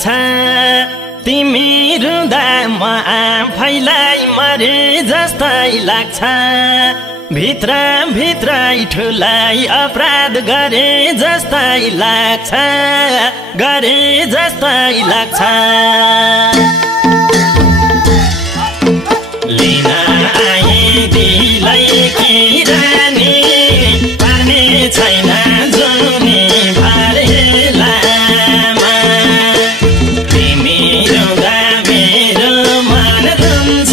लाग्छ तिमी रुँदा म आफैलाई मरे जस्तै लाग्छ भित्र भित्रै ठुलै अपराध गरे जस्तै लाग्छ गरे जस्तै लाग्छ लिन आए दिलै किरानी पार्ने छैन जुनी भरेलामा तिमी रुँदा मेरो मन रुन्छ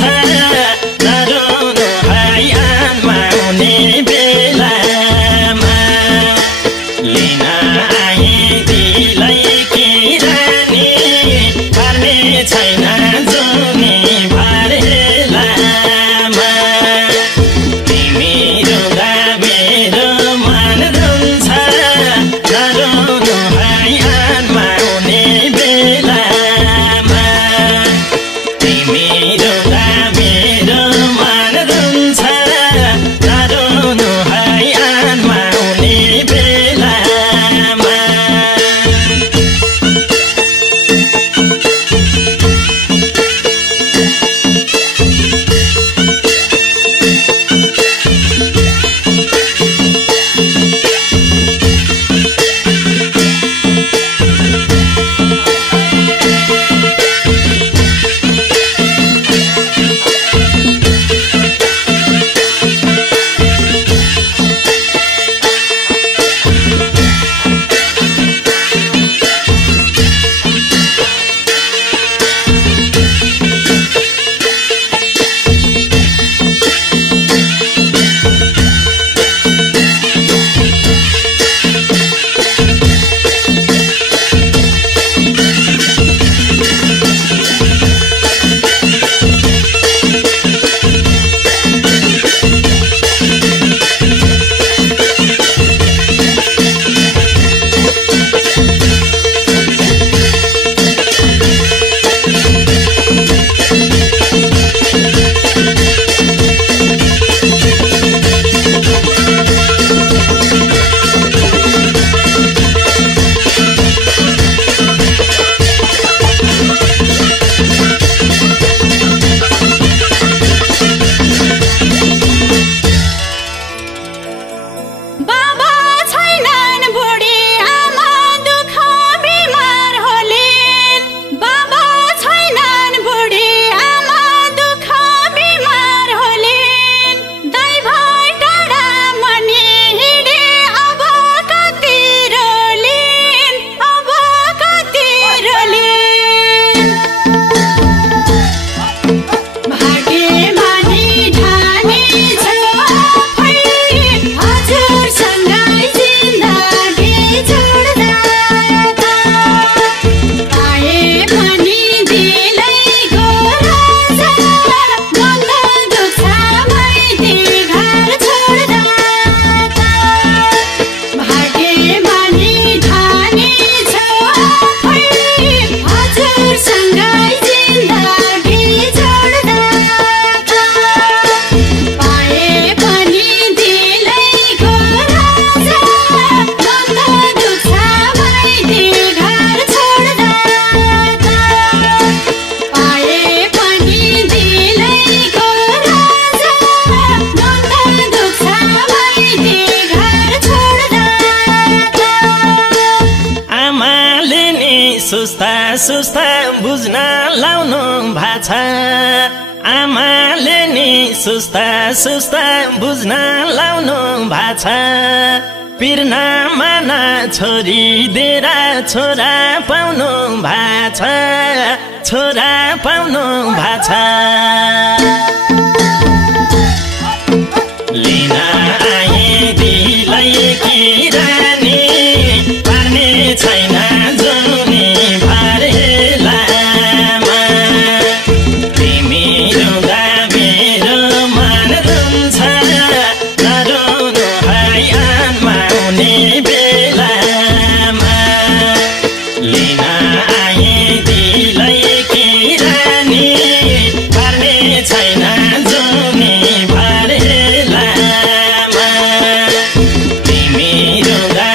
नरुनु आयानमा हुने बेलामा लिन आए दिलै किरानी पार्ने छैन जुनी भरेलामा तिमी रुँदा मेरो मन रुन्छ नरुनु आयानमा हुने बेलामा तिमी रुँदा मेरो मन रुन्छ नरुनु आयानमा हुने बेलामा सुस्ता सुस्ता बुझ्न लाउनु भाछ आमाले नि सुस्ता सुस्ता बुझ्न लाउनु भाछ पिर्न माना छोरी दिएर छोरा पाउनु भाछ छोरा पाउनु भाछ लिन आए दिलै किरानी पार्ने छैन जुनी भरेलामा तिमी रुँदा मेरो मन रुन्छ नरुनु आयानमा हुने बेलामा लिन आए दिलै किरानी पार्ने छैन जुनी भरेलामा तिमी रुँदा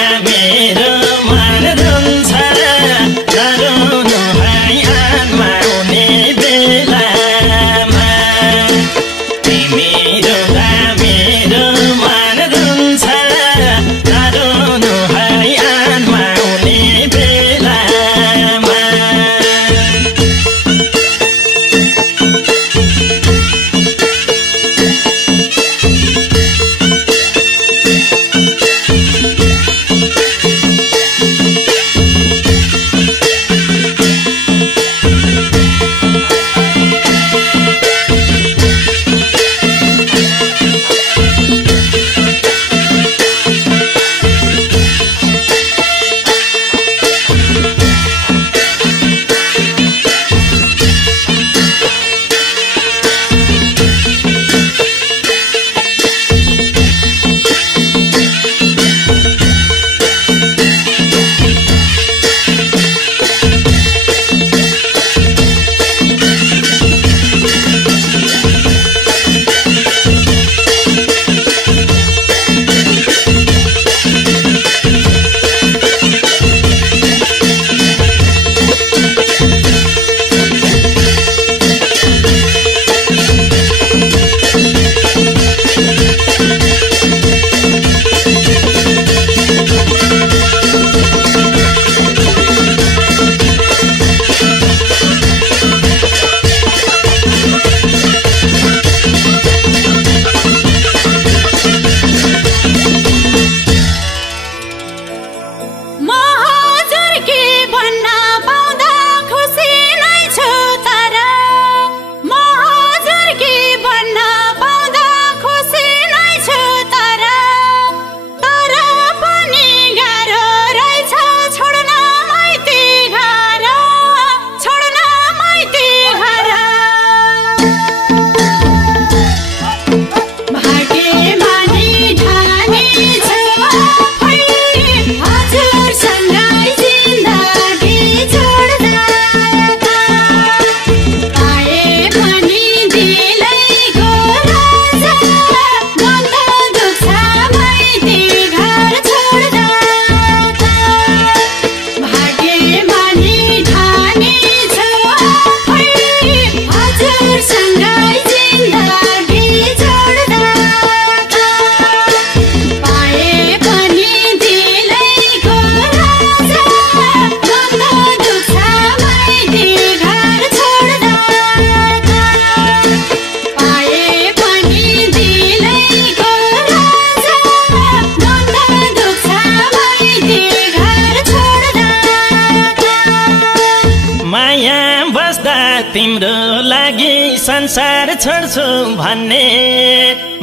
माया बस्दा तिम्रो लागि संसार छोड्छु भन्ने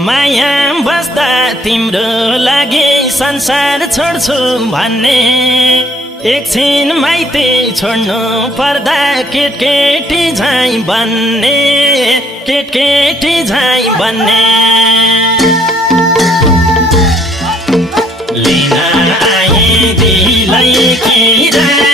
माया बस्दा तिम्रो लागि संसार छोड्छु भन्ने एकछिन माइती छोड्नु पर्दा केटकेटी झैं बन्ने केटकेटी झैं बन्ने लिन आए दिलै किरा